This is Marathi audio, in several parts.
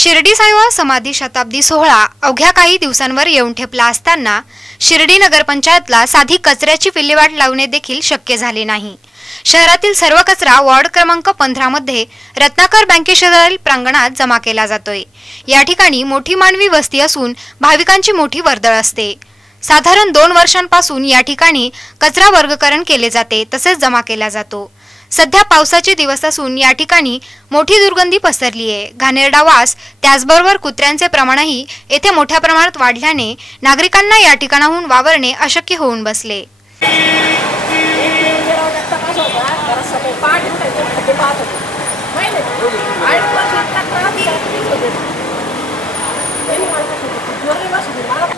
शिर्डी साईबाबा समाधी शताब्दी सोहळा अवघ्या काही दिवसांवर येऊन ठेपला असताना शिर्डी नगरपंचायतला साधी कचऱ्याची विल्हेवाट लावणे देखील शक्य झाले नाही. शहरातील सर्व कचरा वॉर्ड क्रमांक पंधरामध्ये रत्नाकर बँकेशेजारील प्रांगणात जमा केला जातोय. या ठिकाणी मोठी मानवी वस्ती असून भाविकांची मोठी वर्दळ असते. साधारण दोन वर्षांपासून या ठिकाणी कचरा वर्गकरण केले जाते तसेच जमा केला जातो. सध्या पावसाचे दिवस असून या ठिकाणी मोठी दुर्गंधी पसरली आहे. घाणेरडा वास त्याचबरोबर कुत्र्यांचे प्रमाणही येथे मोठ्या प्रमाणात वाढल्याने नागरिकांना या ठिकाणाहून वावरणे अशक्य होऊन बसले.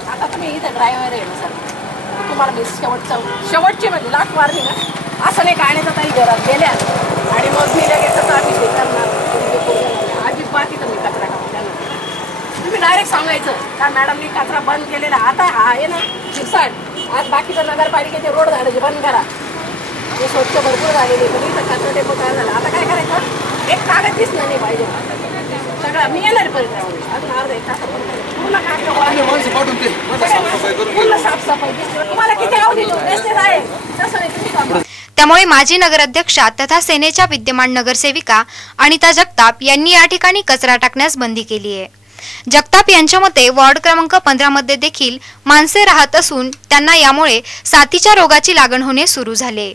आता तुम्ही इथं ड्रायव्हर आहे ना सर. तुम्हाला मी शेवटचा शेवटची म्हणजे लाट मारली ना असं नाही काय नाही ताई घरात गेल्या आणि मग मी लगेच आता आम्ही हे करणार अजिबात इथं मी कचरा काढून देणार. तुम्ही डायरेक्ट सांगायचं का मॅडमनी कचरा बंद केलेला? आता हा आहे ना शिरसाट आज बाकीचं नगरपालिकेचे रोड झाले बंद करा. ते स्वच्छ भरपूर झालेले पण इथं कचरा डेपो तयार झाला. आता काय करायचं? एक कागद दिसणार नाही पाहिजे. सगळं मी येणार परिणाम अजून अर्धा एक पूर्ण कागद पूर्ण साफसफाई तुम्हाला किती आहे. तसं नाही तुम्ही. त्यामुळे माजी नगराध्यक्षा तथा सेनेच्या विद्यमान नगरसेविका अनिता जगताप यांनी या ठिकाणी कचरा टाकण्यास बंदी केली आहे. जगताप यांच्या मते वॉर्ड क्रमांक पंधरा मध्ये देखील माणसे राहत असून त्यांना यामुळे साथीच्या रोगाची लागण होणे सुरू झाले.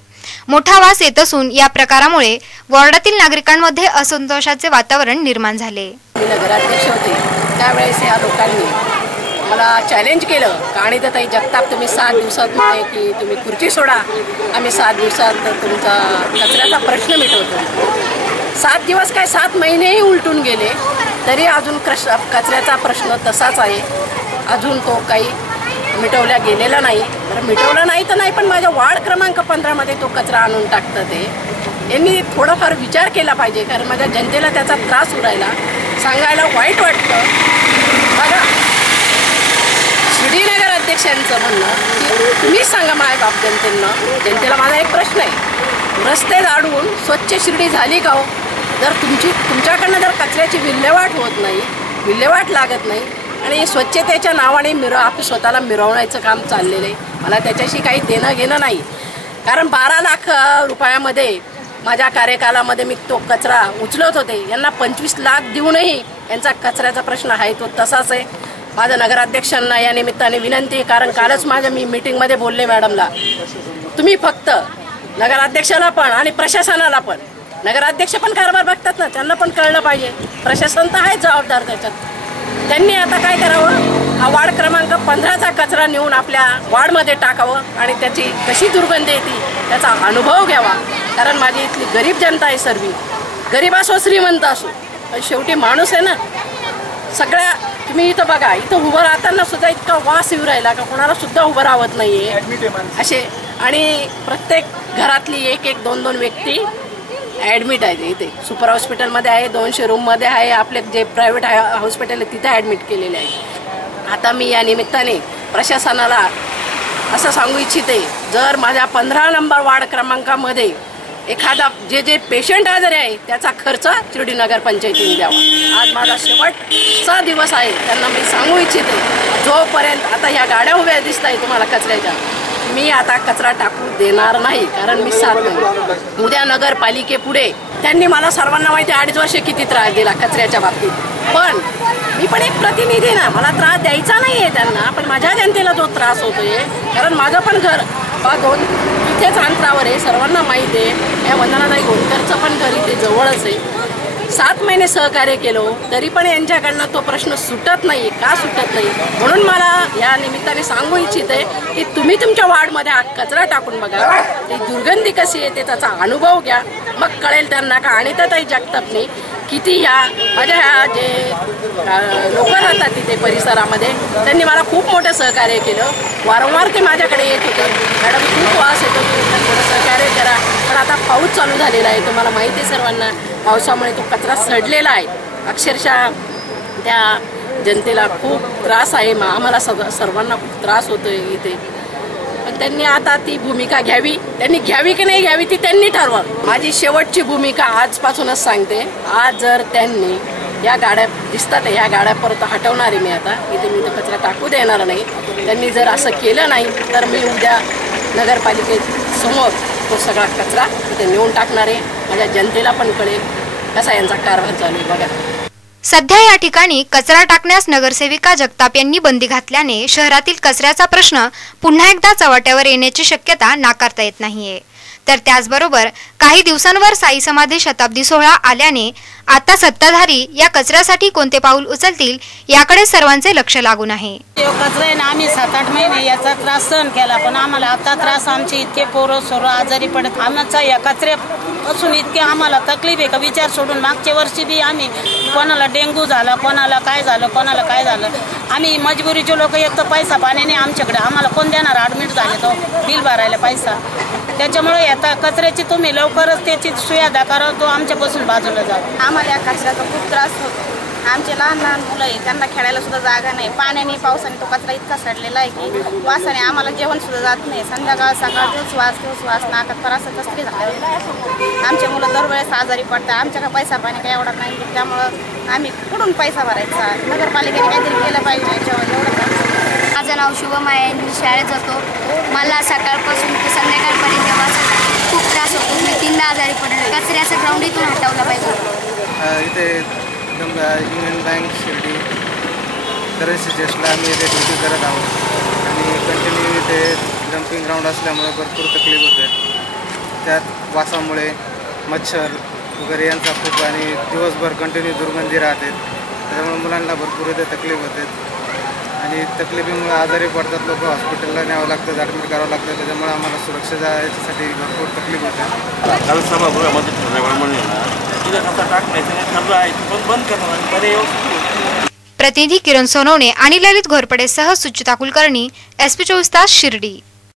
मोठा वास येत असून या प्रकारामुळे वॉर्डातील नागरिकांमध्ये असंतोषाचे वातावरण निर्माण झाले. त्यावेळेस या लोकांनी मला चॅलेंज केलं. का आणि तर ताई जगताप तुम्ही सात दिवसात म्हणे की तुम्ही खुर्ची सोडा. आम्ही सात दिवसात तुमचा कचऱ्याचा प्रश्न मिटवतो. सात दिवस काय सात महिनेही उलटून गेले. तरी अजून क्रश कचऱ्याचा प्रश्न तसाच आहे. अजून तो काही मिटवल्या गेलेला नाही. बरं मिटवला नाही तर नाही पण माझ्या वार्ड क्रमांक पंधरामध्ये तो कचरा आणून टाकतं ते. यांनी थोडाफार विचार केला पाहिजे कारण माझ्या जनतेला त्याचा त्रास उरायला सांगायला वाईट वाटतं. बघा. श्रीनगर अध्यक्षांचं म्हणणं की तुम्हीच सांगा माझ्या बाप जनतेनं. जनतेला माझा एक प्रश्न आहे. रस्ते जाडून स्वच्छ शिर्डी झाली का हो? जर तुमची तुमच्याकडनं जर कचऱ्याची विल्हेवाट होत नाही विल्हेवाट लागत नाही आणि स्वच्छतेच्या नावाने मिर आप स्वतःला मिरवण्याचं काम चाललेलं आहे. मला त्याच्याशी काही देणं घेणं नाही. कारण बारा लाख रुपयामध्ये माझ्या कार्यकालामध्ये मी तो कचरा उचलत होते. यांना पंचवीस लाख देऊनही यांचा कचऱ्याचा प्रश्न आहे तो तसाच आहे. माझ्या नगराध्यक्षांना या निमित्ताने विनंती कारण कालच माझ्या मी मीटिंगमध्ये बोलले मॅडमला. तुम्ही फक्त नगराध्यक्षाला पण आणि प्रशासनाला पण नगराध्यक्ष पण कारभार बघतात ना त्यांना पण कळलं पाहिजे. प्रशासन तर आहे जबाबदार त्याच्यात. त्यांनी आता काय करावं? हा वार्ड क्रमांक पंधराचा कचरा नेऊन आपल्या वार्डमध्ये टाकावं आणि त्याची कशी दुर्गंधी येते त्याचा अनुभव घ्यावा. कारण माझी इथली गरीब जनता आहे सर्वी. गरीब असो श्रीमंत असो पण शेवटी माणूस आहे ना. सगळ्या तुम्ही इथं बघा इथं उभं राहताना सुद्धा इतका वास येऊ राहिला का कोणाला सुद्धा उभं राहत नाहीये. असे. आणि प्रत्येक घरातली एक एक दोन दोन व्यक्ती ॲडमिट आहेत इथे. सुपर हॉस्पिटलमध्ये आहे दोनशे रूममध्ये आहे आपले जे प्रायव्हेट हॉस्पिटल आहे तिथे ॲडमिट केलेले आहे. आता मी या निमित्ताने प्रशासनाला असं सांगू इच्छिते जर माझ्या पंधरा नंबर वार्ड क्रमांकामध्ये एखादा जे जे पेशंट आजारी आहे त्याचा खर्च शिर्डी नगर पंचायतीने द्यावा. आज माझा शेवटचा दिवस आहे त्यांना मी सांगू इच्छिते जोपर्यंत आता ह्या गाड्या उभ्या दिसत आहे तुम्हाला कचऱ्याच्या मी आता कचरा टाकू देणार नाही कारण मी साथ नाही उद्या नगरपालिकेपुढे. त्यांनी मला सर्वांना माहिती आहे, अडीच वर्ष किती त्रास दिला कचऱ्याच्या बाबतीत. पण मी पण एक प्रतिनिधी ना मला त्रास द्यायचा नाही आहे त्यांना पण माझ्या जनतेला जो त्रास होतोय. कारण माझं पण घर दोन इथेच अंतरावर आहे सर्वांना माहीत आहे. या वंदनाताई गोंदकरचं पण घर इथे जवळच आहे. सात महिने सहकार्य केलं तरी पण यांच्याकडनं तो प्रश्न सुटत नाही का सुटत नाही म्हणून मला या निमित्ताने सांगू इच्छिते की तुम्ही तुमच्या वार्डमध्ये हा कचरा टाकून बघा. ती दुर्गंधी कशी येते त्याचा अनुभव घ्या. मग कळेल त्यांना का? आणि ताई जगतापने किती ह्या माझ्या ह्या जे लोक राहतात तिथे परिसरामध्ये त्यांनी मला खूप मोठं सहकार्य केलं. वारंवार ते माझ्याकडे येत होते. मॅडम खूप वास येतो. तुम्ही थोडं सहकार्य करा. पण आता पाऊस चालू झालेला आहे तुम्हाला माहिती आहे सर्वांना. पावसामुळे तो कचरा सडलेला आहे. अक्षरशः त्या जनतेला खूप त्रास आहे. मग आम्हाला सग सर्वांना खूप त्रास होतोय इथे. पण त्यांनी आता ती भूमिका घ्यावी. त्यांनी घ्यावी की नाही घ्यावी ती त्यांनी ठरवा. माझी शेवटची भूमिका आजपासूनच सांगते. आज जर त्यांनी या गाड्या दिसतात ह्या गाड्या परत हटवणार आहे मी आता. इथे मी तर कचरा टाकू देणार नाही. त्यांनी जर असं केलं नाही तर मी उद्या नगरपालिकेसमोर तो सगळा कचरा इथे नेऊन टाकणार आहे. माझ्या जनतेला पण कळेल. कसा यांचा कारभार चालू आहे बघा. सध्या या ठिकाणी कचरा टाकण्यास नगरसेविका जगताप यांनी बंदी घातल्याने शहरातील कचऱ्याचा प्रश्न पुन्हा एकदा चव्हाट्यावर येण्याची शक्यता नाकारता येत नाहीये. तर त्याचबरोबर काही दिवसांवर साई समाधी शताब्दी सोहळा आल्याने आता सत्ताधारी या कचऱ्यासाठी कोणते पाऊल उचलतील याकडे सर्वांचे लक्ष लागून आहे. कचरा ना आम्ही सात आठ महिने याचा त्रास सहन केला पण आम्हाला आता त्रास आमचे इतके पोरं सोरं आजारी पडत आमचा या असून इतके आम्हाला तकलीफ आहे का? विचार सोडून मागच्या वर्षी बी आम्ही कोणाला डेंग्यू झाला कोणाला काय झालं कोणाला काय झालं? आम्ही मजबुरीचे लोक एक तर पैसा पाण्याने आमच्याकडे आम्हाला कोण देणार? ॲडमिट झाले तो बिल भरायला पैसा. त्याच्यामुळे आता कचऱ्याची तुम्ही लवकरच त्याची सुयादा करा तो आमच्यापासून बाजूला जा. आम्हाला या कचऱ्याचा खूप त्रास होतो. आमचे लहान लहान मुलं आहे त्यांना खेळायला सुद्धा जागा नाही. पाण्याने पावसाने तो कचरा इतका सडलेला आहे की वासाने आम्हाला जेवण सुद्धा जात नाही. संध्याकाळ सकाळ तोच वास तोच वास नाकात तर असं कसली झालं. आमचे मुलं दरवेळेस आजारी पडतात. आमच्याकडे पैसा पाणी काही एवढा नाही. त्यामुळं आम्ही कुठून पैसा भरायचा? नगरपालिकेने काहीतरी केलं पाहिजे याच्यावर. एवढं. माझं नाव शुभम आहे. मी शाळेत जातो. मला सकाळपासून ते संध्याकाळपर्यंत वाजता खूप त्रास होतो. मी तीनदा आजारी पडलो. कचऱ्याचं ग्राउंड इथून हटवलं पाहिजे. इथे एकदम युनियन बँक शिर्डी दरवर्षी टेस्टला आम्ही इथे ड्युटी करत आहोत. आणि कंटिन्यू इथे डम्पिंग ग्राउंड असल्यामुळे भरपूर तकलीफ होते. त्यात वासामुळे मच्छर वगैरे यांचा खूप आणि दिवसभर कंटिन्यू दुर्गंधी राहते. त्यामुळे मुलांना भरपूर इथे तकलीफ होते. आणि तकलिफीमुळे आजारी पडतात लोक. हॉस्पिटलला न्यावं लागतं ॲडमिट करावं लागतं. त्याच्यामुळे आम्हाला सुरक्षेचा याच्यासाठी भरपूर तकलीफ होते. काल सभागृहामध्ये ठरल्याप्रमाणे ना तिथं कसा टाकण्याचं नाही ठरलं आहे पण बंद करणार आणि पर्याय व्यवस्थित प्रतिनिधी किरण सोनवणे आणि ललित घोरपडेसह सुचिता कुलकर्णी एसपी चोवीस तास शिर्डी.